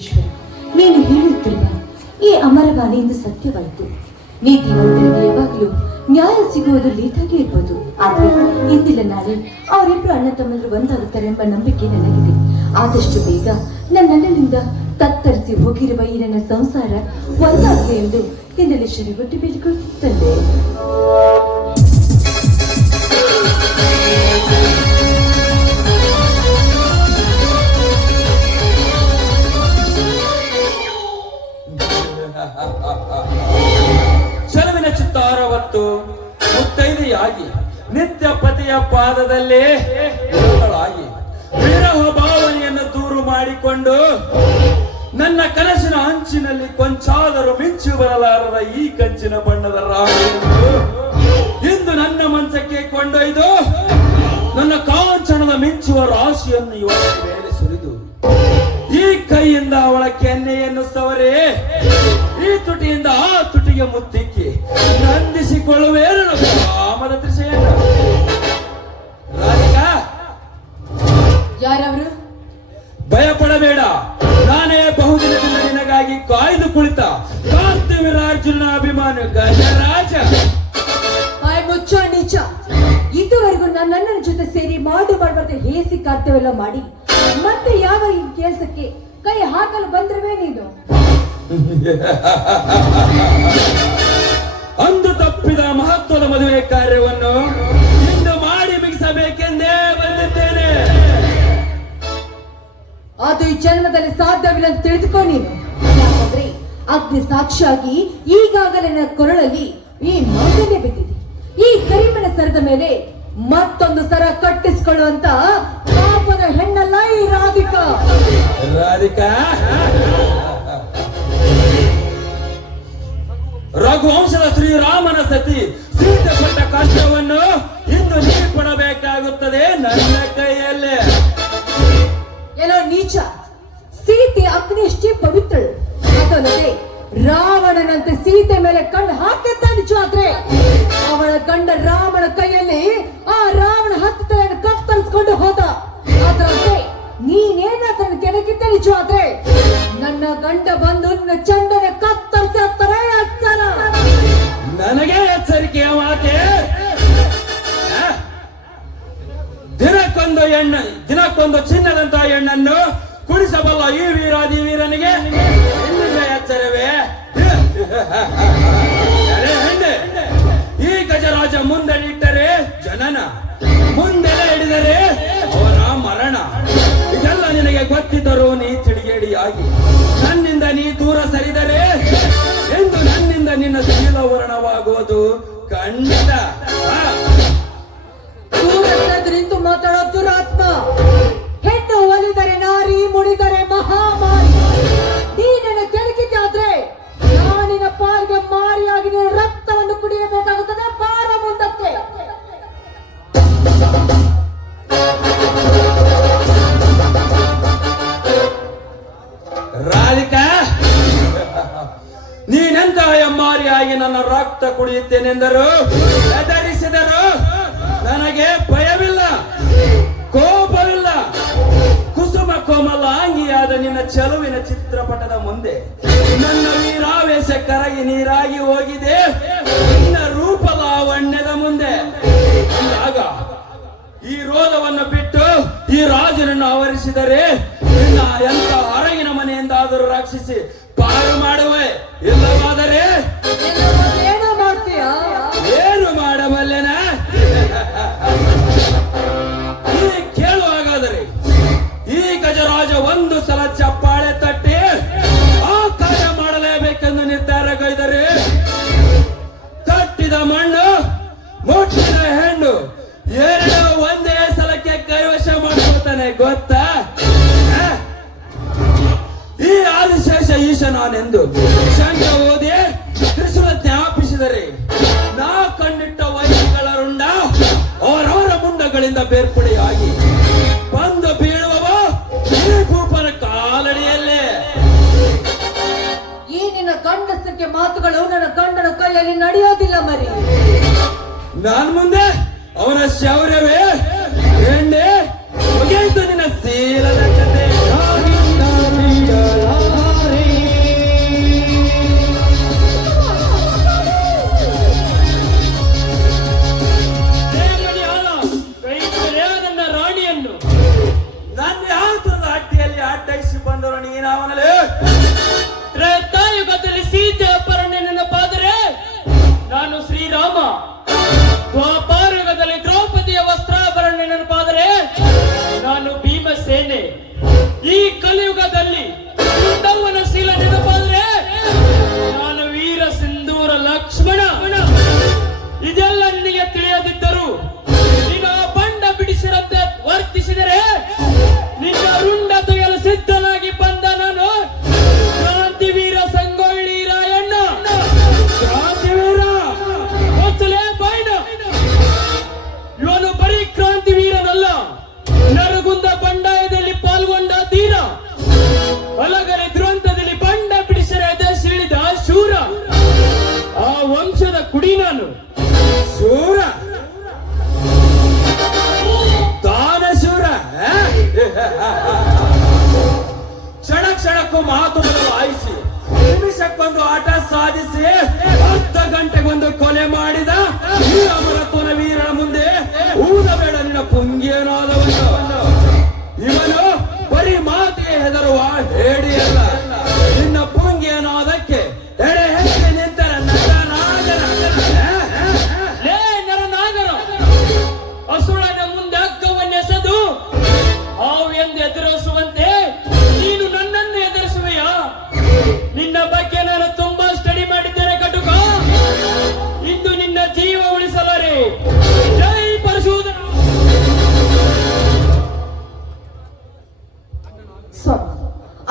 ಈಶ್ವರ, ನೀನು ಹೇಳುತ್ತಿರುವ ಈ ಅಮರವಾಣಿಯಿಂದ ಸತ್ಯವಾಯಿತು. ನೀತಿವಂತರಿಗೆ ಯಾವಾಗಲೂ ನ್ಯಾಯ ಸಿಗುವುದು ಲೇಟಾಗಿ ಇರ್ಬೋದು, ಆದ್ರೆ ಇಂದಿಲ್ಲ ನಾಳೆ ಅವರಿಬ್ರು ಅಣ್ಣ ತಮ್ಮಂದ್ರು ಒಂದಾಗುತ್ತಾರೆ ಎಂಬ ನಂಬಿಕೆ ನನಗಿದೆ. ಆದಷ್ಟು ಬೇಗ ನನ್ನಲ್ಲಿಂದ ತತ್ತರಿಸಿ ಹೋಗಿರುವ ಈ ನನ್ನ ಸಂಸಾರ ಒಂದಾಗಲಿ ಎಂದು ನಿನ್ನಲ್ಲಿ ಶರಗೊಟ್ಟಿ ಬೇಡಿಕೊಳ್ಳುತ್ತಂದೆ. ಚೆಲುವಿನ ಚಿತ್ತಾರವತ್ತು ಮುತ್ತೈದೆಯಾಗಿ ನಿತ್ಯ ಪತಿಯ ಪಾದದಲ್ಲೇ ಆಗಿ ವಿರಹ ಭಾವನೆಯನ್ನು ದೂರು ಮಾಡಿಕೊಂಡು ನನ್ನ ಕನಸಿನ ಅಂಚಿನಲ್ಲಿ ಕೊಂಚಾದರೂ ಮಿಂಚು ಬರಲಾರದ ಈ ಕಂಚಿನ ಬಣ್ಣದ ರಾಣಿಯನ್ನು ಇಂದು ನನ್ನ ಮಂಚಕ್ಕೆ ಕೊಂಡೊಯ್ದು ನನ್ನ ಕಾಂಚನದ ಮಿಂಚುವ ರಾಶಿಯನ್ನು ಇವತ್ತು ಮೇಲೆ ಸುರಿದು ಈ ಕೈಯಿಂದ ಅವಳ ಕೆನ್ನೆಯನ್ನು ಸವರೇ ಈ ತುಟಿಯಿಂದ ಆ ತುಟಿಗೆ ಮುತ್ತಿಕ್ಕಿ ನಂದಿಸಿಕೊಳ್ಳುವೆ ಕಾಮದ ತ್ರಿಷೆಯನ್ನು. ರಾಧಿಕಾ, ಯಾರವರು? ಭಯಪಡಬೇಡ, ನಾನೇ ಬಹುದಿನದಿಂದ ನಿನಗಾಗಿ ಕಾಯ್ದು ಕುಳಿತ ಕಾರ್ತಿವೀರಾರ್ಜುನ ಅಭಿಮಾನಿ ಗಜರಾಜ. ಮುಚ್ಚ ನೀಚ, ಇದುವರೆಗೂ ನನ್ನ ಜೊತೆ ಸೇರಿ ಮಾಡಬಾರ್ದು ಹೇಸಿ ಕಾರ್ಯವೆಲ್ಲ ಮಾಡಿ ಮತ್ತೆ ಯಾವ ಈ ಕೆಲಸಕ್ಕೆ ಕೈ ಹಾಕಲು ಬಂದ್ರವೇ ನೀನು? ಅಂದು ತಪ್ಪಿದ ಮಹತ್ವದ ಮದುವೆ ಕಾರ್ಯವನ್ನು ಇಂದು ಮಾಡಿ ಮುಗಿಸಬೇಕೆಂದೇ ಬಂದಿದ್ದೇನೆ. ಅದು ಈ ಜನ್ಮದಲ್ಲಿ ಸಾಧ್ಯವಿಲ್ಲ ಅಂತ ತಿಳಿದುಕೋ ನೀನು. ಯಾಕಂದ್ರೆ ಅಗ್ನಿ ಸಾಕ್ಷಿಯಾಗಿ ಈಗಾಗಲೇ ನನ್ನ ಕೊರಳಲ್ಲಿ ಈ ಮಾತನ್ನೇ ಬಿದ್ದಿದೆ. ಈ ಕರಿಮನ ಸರದ ಮೇಲೆ ಮತ್ತೊಂದು ಸರ ಕಟ್ಟಿಸಿಕೊಳ್ಳುವಂತ ಪಾಪದ ಹೆಣ್ಣಲ್ಲ ಈ ರಾಧಿಕಾ. ರಾಧಿಕಾ, ರಘುವಂಶದ ಶ್ರೀರಾಮನ ಸತಿ ಸೀತೆ ಪಟ್ಟ ಕಷ್ಟವನ್ನು ಇಂದು ನೀ ಕೊಡಬೇಕಾಗುತ್ತದೆ ನನ್ನ ಕೈಯಲ್ಲೇ. ಏನೋ ನೀಚ, ಸೀತೆ ಅಗ್ನಿಯಷ್ಟೇ ಪವಿತ್ರಳು. ಅದಲ್ಲದೆ ರಾವಣನಂತೆ ಸೀತೆ ಮೇಲೆ ಕಣ್ಣು ಹಾಕಿದ್ದ ನಿಜವಾದ್ರೆ ಅವಳ ಗಂಡ ರಾಮನ ಕೈಯಲ್ಲಿ ಆ ರಾವಣ ಹತ್ತು ತಲೆಯನ್ನು ಕತ್ತರಿಸಿಕೊಂಡು ಹೋದ. ಅದರಂತೆ ನೀನೇನಾದ್ರೂ ಕೆಣಕಿದ್ದ ನಿಜವಾದ್ರೆ ನನ್ನ ಗಂಡ ಬಂದು ನಿನ್ನ ಚಂಡನ ಕತ್ತರಿಸಿ ಹಾಕ್ತಾರೆ. ನನಗೆ ಎಚ್ಚರಿಕೆಯ ಮಾತೆ. ದಿನಕ್ಕೊಂದು ಚಿನ್ನದಂತಹ ಹೆಣ್ಣನ್ನು ಕುಡಿಸಬಲ್ಲ ಈ ವೀರಾದಿ ವೀರನಿಗೆ ಎಚ್ಚರವೇ? ಈ ಗಜರಾಜ ಮುಂದೆ ಇಟ್ಟರೆ ಜನನ, ಮುಂದೆಲೆ ಹಿಡಿದರೆ ಅವನ ಮರಣ. ಇದೆಲ್ಲ ನಿನಗೆ ಗೊತ್ತಿದ್ದರೂ ನೀ ತಿಳಿಗೇಡಿಯಾಗಿ ನನ್ನಿಂದ ನೀ ದೂರ ಸರಿದರೆ ಎಂದು ನನ್ನಿಂದ ನಿನ್ನ ಶೀಲವರ್ಣವಾಗುವುದು ಖಂಡಿತ. ನಿಂತು ಮಾತಾಡೋ ದುರಾತ್ಮ. ಹೆಣ್ಣು ಒಲಿದರೆ ನಾರಿ, ಮುಡಿದರೆ ಮಹಾಮಾರಿ. ನೀನ ಕೆಣಕಿದ್ದಾದ್ರೆ ನಾನಿನ ಪಾಲ್ಗೆ ಮಾರಿಯಾಗಿ ನೀನು ರಕ್ತವನ್ನು ಕುಡಿಯಬೇಕಾಗುತ್ತದೆ. ಬಾರ ಮುಂದಕ್ಕೆ. ರಾಧಿಕಾ, ನೀನೆಂತ ಎಮ್ಮಾರಿಯಾಗಿ ನನ್ನ ರಕ್ತ ಕುಡಿಯುತ್ತೇನೆಂದರು ಹೆದರಿಸಿದರು ನನಗೆ ಭಯವಿಲ್ಲ, ಕೋಪವಿಲ್ಲ. ಕುಸುಮ ಕೋಮಲ ಅಂಗಿಯಾದ ನಿನ್ನ ಚೆಲುವಿನ ಚಿತ್ರಪಟದ ಮುಂದೆ ನನ್ನ ವೀರಾವೇಶ ಕರಗಿ ನೀರಾಗಿ ಹೋಗಿದೆ. ನಿನ್ನ ರೂಪ ಲಾವಣ್ಯದ ಮುಂದೆ ಆಗ ಈ ರೋಧವನ್ನು ಬಿಟ್ಟು ಈ ರಾಜನನ್ನು ಆವರಿಸಿದರೆ ನಿನ್ನ ಎಂತ ಹೊರಗಿನ ಮನೆಯಿಂದಾದರೂ ರಕ್ಷಿಸಿ ಪಾರು ಮಾಡುವೆ. ಇಲ್ಲವಾದರೆ ಏನು ಮಾಡ್ತೀಯ? ಏನು ಮಾಡಬಲ್ಲೆನ? ಕೇಳುವಾಗಾದರೆ ಈ ಗಜರಾಜ ಒಂದು ಸಲ ಚಪ್ಪಾಳೆ ತಟ್ಟಿ ಆ ಕಾರ್ಯ ಮಾಡಲೇಬೇಕೆಂದು ನಿರ್ಧಾರಗೈದರೆ ತಟ್ಟಿದ ಮಣ್ಣು ಮುಟ್ಟಿದ ಹೆಣ್ಣು ಎರಡು ಒಂದೇ ಸಲಕ್ಕೆ ಕೈವಶ ಮಾಡ್ಕೊತಾನೆ ಗೊತ್ತಾ? ಈ ಆದಿಶೇಷ ಈಶ ನಾನೆಂದು ಶಂಕ ಓದಿ ತ್ರಿಶೂಲ ಜ್ಞಾಪಿಸಿದರೆ ನಾ ಕಣ್ಣಿಟ್ಟ ವೈರಿಗಳ ರುಂಡ ಅವರವರ ಮುಂಡಗಳಿಂದ ಬೇರ್ಪಡೆಯಾಗಿ ಬಂದು ಬೀಳುವವ ಈ ಭೂಪನ ಕಾಲಡಿಯಲ್ಲೇ. ಈ ನಿನ್ನ ಗಂಡಸಕ್ಕೆ ಮಾತುಗಳು ನನ್ನ ಗಂಡನ ಕೈಯಲ್ಲಿ ನಡೆಯೋದಿಲ್ಲ ಮರಿ. ನಾನ್ ಮುಂದೆ ಅವನ ಶೌರ್ಯವೇ ಎಣ್ಣೆ ಮುಗಿಯಿತು ನಿನ್ನ ಶೀಲದ ಜೊತೆ. ನೀನಾವನಲೇ? ತ್ರೇತಾಯುಗದಲ್ಲಿ ಸೀತೆ ಅಪಹರಣೆ ನೆನಪಾದರೆ ನಾನು ಶ್ರೀರಾಮ, ದ್ವಾಪಾರಯುಗದಲ್ಲಿ ದ್ರೌಪದಿಯ ವಸ್ತ್ರಾಭರಣ ನೆನಪಾದರೆ ನಾನು ಭೀಮಸೇನೆ, ಈ ಕಲಿಯುಗದಲ್ಲಿ ಬೃಂದಾವನ ಶೀಲ ನೆನಪಾದರೆ ನಾನು ವೀರ ಸಿಂಧೂರ ಲಕ್ಷ್ಮಣ. ಇದೆಲ್ಲ ನಿನಗೆ ತಿಳಿಯದಿದ್ದರು ನೀನು ಆ ಬಂಡ ಬಿಡಿಸಿರಂತೆ ವರ್ತಿಸಿದರೆ ನಿನ್ನ ರುಂಡ ತೆಗೆಯಲು ಸಿದ್ಧನಾಗಿ ಬಂದ ನಾನು ಕ್ರಾಂತಿವೀರ ಸಂಗೊಳ್ಳಿ ರಾಯಣ್ಣ. ಕ್ರಾಂತಿವೀರ ಹೊಚ್ಚಲೇ ಬಾಯ್ನ. ಇವನು ಬರೀ ಕ್ರಾಂತಿವೀರನಲ್ಲ, ನರಗುಂದ ಬಂಡಾಯದಲ್ಲಿ ಪಾಲ್ಗೊಂಡ ಧೀರ, ಹಲಗರೆ ದುರಂತದಲ್ಲಿ ಬಂಡ ಬಿಡಿಸರ ಎದೆಸಿಳಿದ ಶೂರ, ಆ ವಂಶದ ಕುಡಿ ನಾನು. ಶೂರ, ದಾನಶೂರ. ಕ್ಷಣ ಕ್ಷಣಕ್ಕೂ ಮಾತು ಬದಲಾಯಿಸಿ ನಿಮಿಷಕ್ಕೊಂದು ಆಟ ಸಾಧಿಸಿ 10 ಗಂಟೆಗೊಂದು ಕೊಲೆ ಮಾಡಿದ ಈ ಅಮರತ್ವನ ವೀರನ ಮುಂದೆ ಊದಬೇಡ ನಿನ್ನ ಪುಂಗೇನಾದವನು. ಇವನು ಬರೀ ಮಾತಿಗೆ ಹೆದರುವ ಹೇಡಿಯಲ್ಲ, ನಿನ್ನ ಪುಂಗೇನಾದಕ್ಕೆ ಎಡೆ ಹೆಜ್ಜೆ ನಿಂತರ ನರನಾಗನ. ಲೇ ನರನಾಗರ, ಅಸುರನ ಮುಂದೆ ಹಗ್ಗವನ್ನೆಸೆದು ಹಾವು ಎಂದು ಎದುರಿಸುವಂತೆ ನೀನು ನನ್ನನ್ನು ಎದುರಿಸುವೆಯಾ? ನಿನ್ನ ಬಗ್ಗೆ ನಾನು ತುಂಬಾ ಸ್ಟಡಿ ಮಾಡಿದ್ದೇನೆ ಕಟುಕ. ಇಂದು ನಿನ್ನ ಜೀವ ಉಳಿಸಲಾರೆ. ಜೈ ಪರಶುಧರ. ಸ್ವಾಮಿ,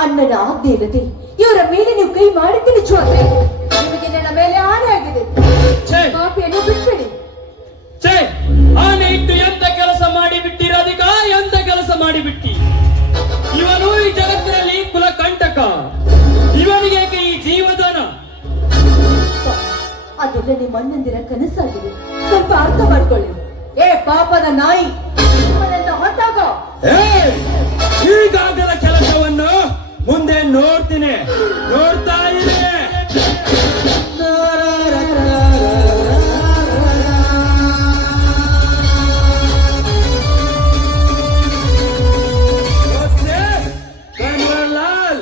ಅಣ್ಣನ ಆಜ್ಞೆ ಇಲ್ಲದೆ ಇವರ ಮೇಲೆ ನೀವು ಕೈ ಮಾಡಿದ್ದು ನಿಜವಾದ್ರೆ ನಿಮಗೆ ನನ್ನ ಮೇಲೆ ಆಣೆ ಆಗಿದೆ. ಛೇ, ಪಾಪಿಯನ್ನು ಬಿಟ್ಬಿಡಿ. ಛೇ, ಆನೆ ಇಟ್ಟು ಎಂತ ಕೆಲಸ ಮಾಡಿ ಬಿಟ್ಟಿ ರಾಧಿಕಾ, ಎಂತ ಕೆಲಸ ಮಾಡಿ ಬಿಟ್ಟಿ. ಇವನು ಈ ಜಗತ್ತಿನಲ್ಲಿ ಕುಲ ಕಂಟಕ, ಇವನಿಗೆ ಈ ಜೀವದಾನ. ಸ್ವಾಮಿ, ಅದೆಲ್ಲ ನಿಮ್ಮ ಅಣ್ಣಂದಿರ ಕನಸಾಗಿದೆ, ಸ್ವಲ್ಪ ಅರ್ಥ ಮಾಡ್ಕೊಳ್ಳಿ. ಏ ಪಾಪದ ನಾಯಿ, ನಿಮ್ಮನ್ನೆಲ್ಲ ಹೊತ್ತಾಗ. ಈಗಾಗಲ ಕೆಲಸವನ್ನು ಮುಂದೆ ನೋಡ್ತೀನಿ, ನೋಡ್ತಾ ಇರಿ. ಕನ್ವರ್ಲಾಲ್,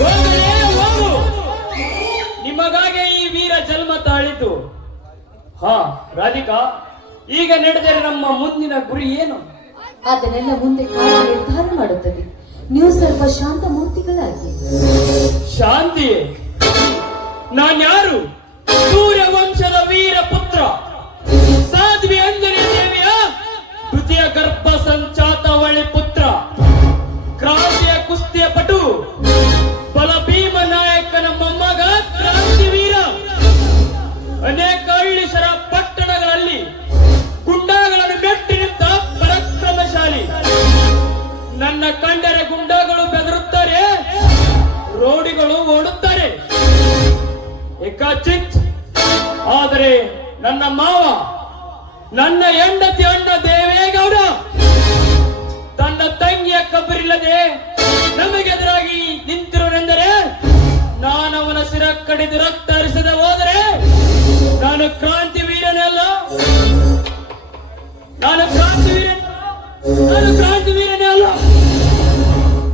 ಹೋಗಲೇ ಹೋಗು. ನಿಮಗಾಗೆ ಈ ವೀರ ಜನ್ಮ ತಾಳಿದ್ದು. ಹಾ ರಾಧಿಕಾ, ಈಗ ನಡೆದರೆ ನಮ್ಮ ಮುಂದಿನ ಗುರಿ ಏನು? ಅದನ್ನೆಲ್ಲ ಮುಂದೆ ಕಾಲ ನಿರ್ಧಾರ ಮಾಡುತ್ತದೆ. ನೀವು ಸ್ವಲ್ಪ ಶಾಂತ ಮೂರ್ತಿಗಳಾಗಿ. ಶಾಂತಿ? ನಾನ್ಯಾರು? ಸೂರ್ಯ ವಂಶದ ವೀರ ಪುತ್ರ, ಸಾಧ್ವಿ ಅಂಜನಿ ದೇವಿಯ ದ್ವಿತೀಯ ಗರ್ಭ ಸಂಚಾತವಳಿ ಪುತ್ರ, ಕ್ರಾಂತಿಯ ಕುಸ್ತಿಯ ಪಟು, ಬಲ ಭೀಮ ನಾಯಕನ ಮೊಮ್ಮಗ ಕ್ರಾಂತಿವೀರ. ಅನೇಕ ಹಳ್ಳಿಶರ ಪಟ್ಟಣಗಳಲ್ಲಿ ಗುಂಡಾಗಳನ್ನು ಮೆಟ್ಟಿ ನಿಂತ ಪರಾಕ್ರಮಶಾಲಿ. ನನ್ನ ಕಂಡರೆ ಗುಂಡಾಗಳು ಬೆದರುತ್ತಾರೆ, ರೋಡಿಗಳು ಓಡುತ್ತಾರೆ. ಏಕಾಚಿತ್. ಆದರೆ ನನ್ನ ಮಾವ, ನನ್ನ ಹೆಂಡತಿ ಅಣ್ಣ ದೇವೇಗೌಡ ತನ್ನ ತಂಗಿಯ ಕಬ್ಬರಿಲ್ಲದೆ ನಮಗೆದುರಾಗಿ ನಿಂತಿರುವನೆಂದರೆ ನಾನವನ ಶಿರ ಕಡಿದು ರಕ್ತ ಹರಿಸದೆ ಹೋದರೆ ನಾನು ಕ್ರಾಂತಿ ವೀರನಲ್ಲ. ನಾನು ಕ್ರಾಂತಿ ವೀರನೇ ಅಲ್ಲ.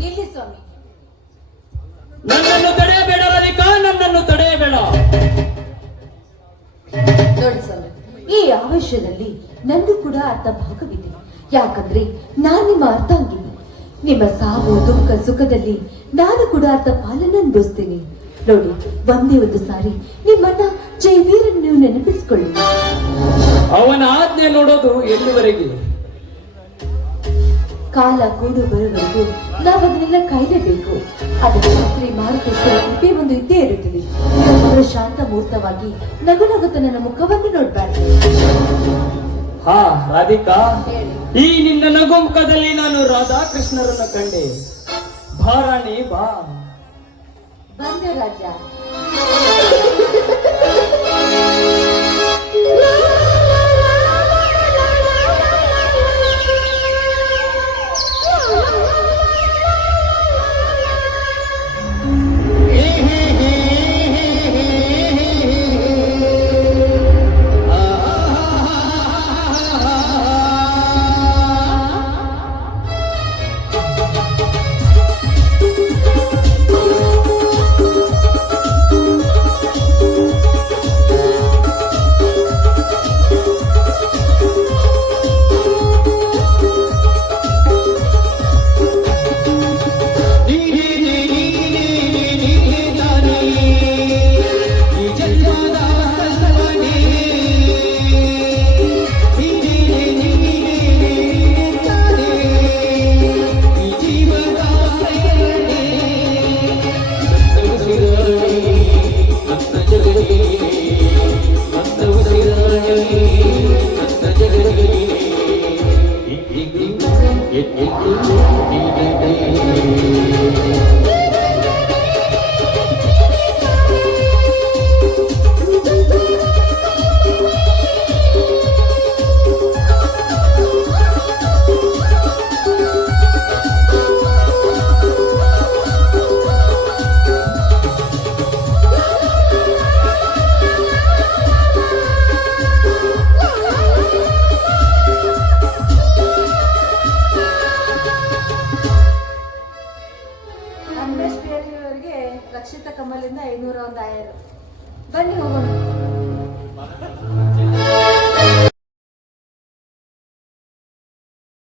ಇಲ್ಲಿ ಸ್ವಾಮಿ, ನನ್ನನ್ನು ತಡೆಯಬೇಡ ರಾಧಿಕಾ, ನನ್ನನ್ನು ತಡೆಯಬೇಡ. ನೋಡಿ ಸ್ವಾಮಿ, ಈ ಆವೇಶದಲ್ಲಿ ನಂದು ಕೂಡ ಅರ್ಥ ಭಾಗವಿದೆ. ಯಾಕಂದ್ರೆ ನಾನ್ ನಿಮ್ಮ ಅರ್ಥಾಂಗಿನಿ. ನಿಮ್ಮ ಸಾವು ದುಃಖ ಸುಖದಲ್ಲಿ ನಾನು ಕೂಡ ಅರ್ಥ ಪಾಲನ ಅನುಭವಿಸ್ತೇನೆ. ನೋಡಿ, ಒಂದೇ ಒಂದು ಸಾರಿ ನಿಮ್ಮನ್ನ ಜೈವೀರನ್ನು ನೀವು ನೆನಪಿಸಿಕೊಳ್ಳಿ. ಅವನ ಆಜ್ಞೆ ನೋಡೋದು ಎಲ್ಲಿವರೆಗೆ? ಕಾಲ ಕೂಡು ಬರುವವರೆಗೂ ನಾವು ಅದನ್ನೆಲ್ಲ ಕಾಯಲೇಬೇಕು. ಅದರ ಶ್ರೀ ಮಾರುಕೇಶ್ವರ ಕೃಪೆ ಒಂದು ಇದ್ದೇ ಇರುತ್ತದೆ. ಅವರು ಶಾಂತ ಮುಹೂರ್ತವಾಗಿ ನಗು ನಗುತ್ತ ನನ್ನ ಮುಖವನ್ನು ನೋಡ್ಬಾರ್ದು. ಹಾ ರಾಧಿಕಾ, ಈ ನಿನ್ನ ನಗುಮುಖದಲ್ಲಿ ನಾನು ರಾಧಾಕೃಷ್ಣರನ್ನು ಕಂಡೆ. ಭಾರಾಣಿ ಬಾ. ಬಂದೆ ರಾಜ. ಕಮಲೇಶ್ ಬೇರೆಯವರಿಗೆ ರಕ್ಷಿತ ಕಮಲಿಂದ 501 ಆಯರು. ಬನ್ನಿ ಹೋಗೋಣ.